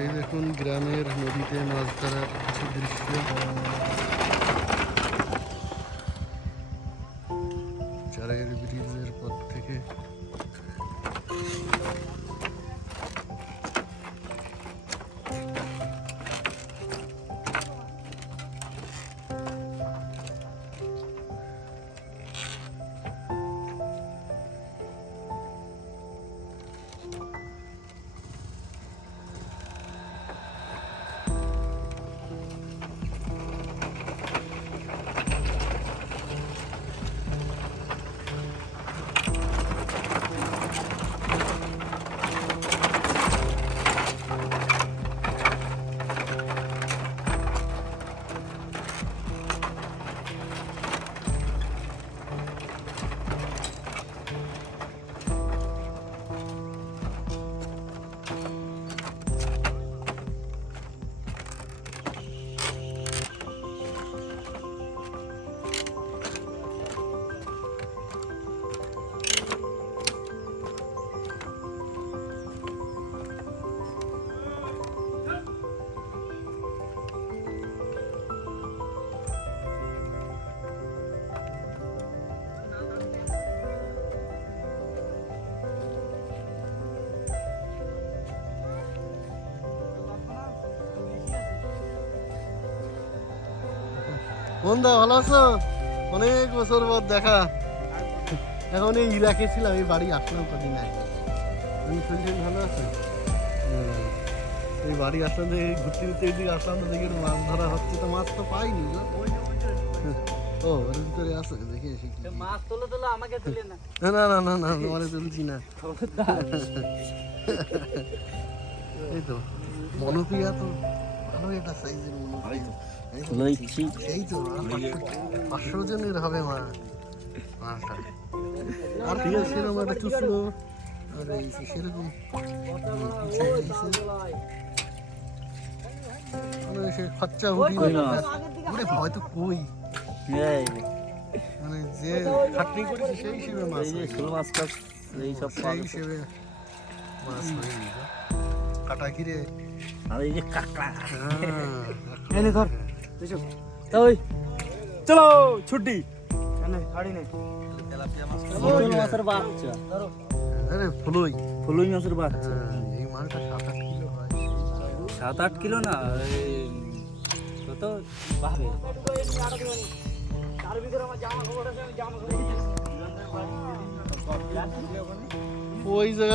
এই দেখুন গ্রামের নদীতে মাছ ধরার কিছু দৃশ্য। চারের ব্রিজের পর থেকে বন্ধু ভালো আছো? অনেক বছর পর দেখা। এখন এই ইরাকে ছিলাম, এই বাড়ি আসলাম কদিন আগে। তুমি শরীর ভালো আছে? এই বাড়ি আসলাম, এই ঘুরতে ঘুরতে এইদিকে আসলাম, তো দেখি মাছ ধরা হচ্ছে, তো মাছ তো পাইনি গো। ও ওর ভিতরে আছে, দেখে এসে মাছ তোলো তোলো আমাকে তুলে না। না না না না, তোমারে তুলছি না। এই তো মনোপিয়া তো ভালো একটা সাইজের মনোপিয়া। এই তো 500 জনের হবে মাছটা। আর ঠিক আছে, সেরকম একটা চুষলো আর সেরকম সে খরচা উঠি হয়তো কই মানে যে খাটনি করেছে সেই হিসেবে মাছ, সেই হিসেবে মাছ হয়নি কাটা ঘিরে। আর এই যে কাঁকড়া এনে ধর এসো ওই চলো ছুটি এনে গাড়ি নে তেলাপিয়া মাছ মাছের বাচ্চা ধরো। আরে ফুলই মাছের বাচ্চা। এই মাছটা 7-8 কিলো হয়। 7-8 কিলো না, কত পাবে। তার ভিতরে আমার জামা কাপড় আছে, আমি জামা কাপড় ওই জায়গা